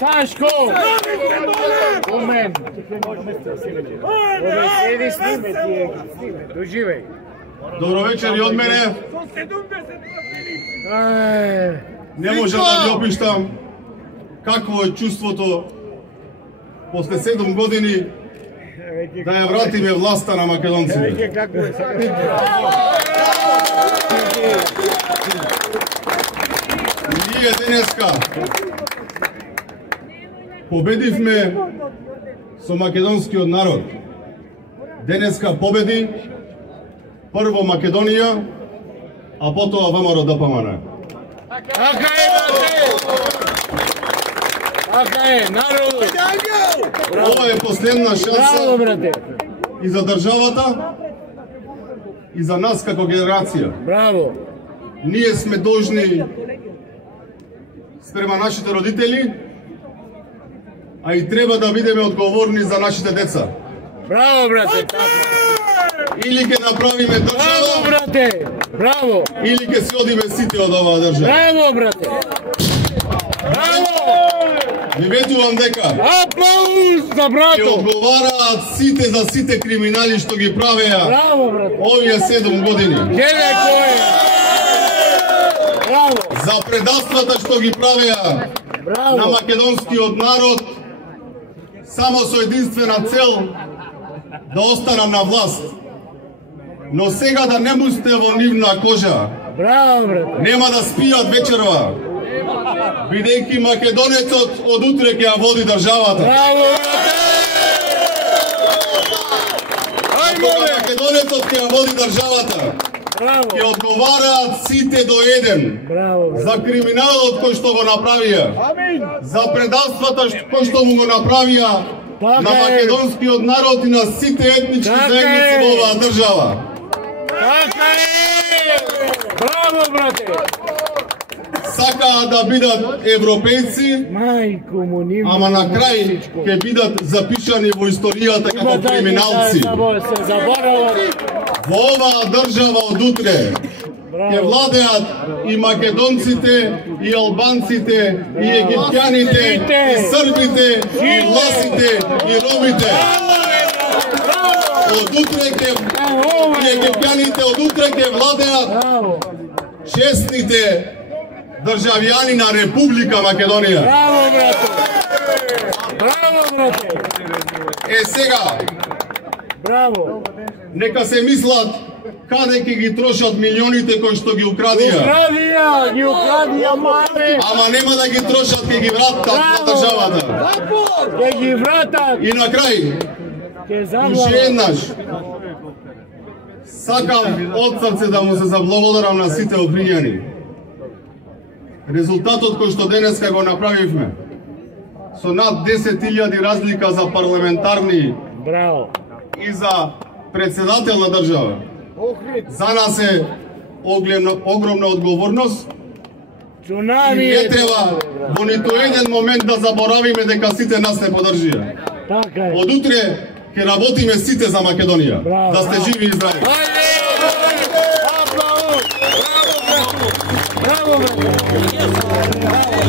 Saško! Moment! Sjedi snime ti, doživej. Dobro večer i od mene. Ne možem da vi opištam kakvo je čustvото posle 7 godini da je vratime власта на македонците. Ние денеска победивме со македонскиот народ. Денеска победи прво Македонија, а потоа ВМРО ДПМН. Така е, така е, народ! Ова е последна шанса и за државата, и за нас како генерација. Браво! Ние сме должни спрема нашите родители, а и треба да бидеме одговорни за нашите деца. Браво, брате! Или ќе направиме држава, Браво, брате! Браво! или ќе се одиме сите од оваа држава. Браво, брате! Браво! Ви ветувам дека Аплауз за ќе брато! одговараат сите за сите криминали што ги правеа Браво, брате! овие 7 години. Гледай кој е! Браво! За предавствата што ги правеа на Браво! македонскиот народ само со единствена цел да остана на власт. Но сега да не му сте во нивна кожа, Браво, брате! нема да спијат вечерва, бидејќи македонецот од утре ќе ја води државата. Браво, брате! Ај, Кога моле! македонецот ќе ја води државата, Браво! ќе одговараат сите до еден Браво, брате! за криминалот кој што го направија, Амин! за предавствата кој што му го направија на македонскиот народ и на сите етнички заедници во оваа држава. Така е! Браво, брате! Сакаат да бидат европејци, Мајко му нивно... ама на крај ќе бидат запишани во историјата како криминалци. Се заборават. Во оваа држава од утре ќе владеат и македонците, и албанците, и египтјаните, и србите, и власите, и ромите. Од утре ќе и египтјаните од утре ќе владеат Браво! честните државјани на Република Македонија. Браво, брате! Браво, брате! Е сега, Браво! нека се мислат каде ќе ги трошат милионите кои што ги украдија. Ги украдија, маме! Ама нема да ги трошат, ќе ги вратат на државата. Ке ги вратат! И на крај, Ке уште заглават! еднаш, сакам од срце да му се заблагодарам на сите оприњани. Резултатот кој што денеска го направивме, со над 10.000 разлика за парламентарни Браво! и за председател на држава, за нас е огромна одговорност и Цунами не е! треба во ниту еден момент да заборавиме дека сите нас не подржија. Така е! Од утре ќе работиме сите за Македонија. Браво. Да сте живи и здрави. Ајде! Аплауз! Браво, брате! Браво!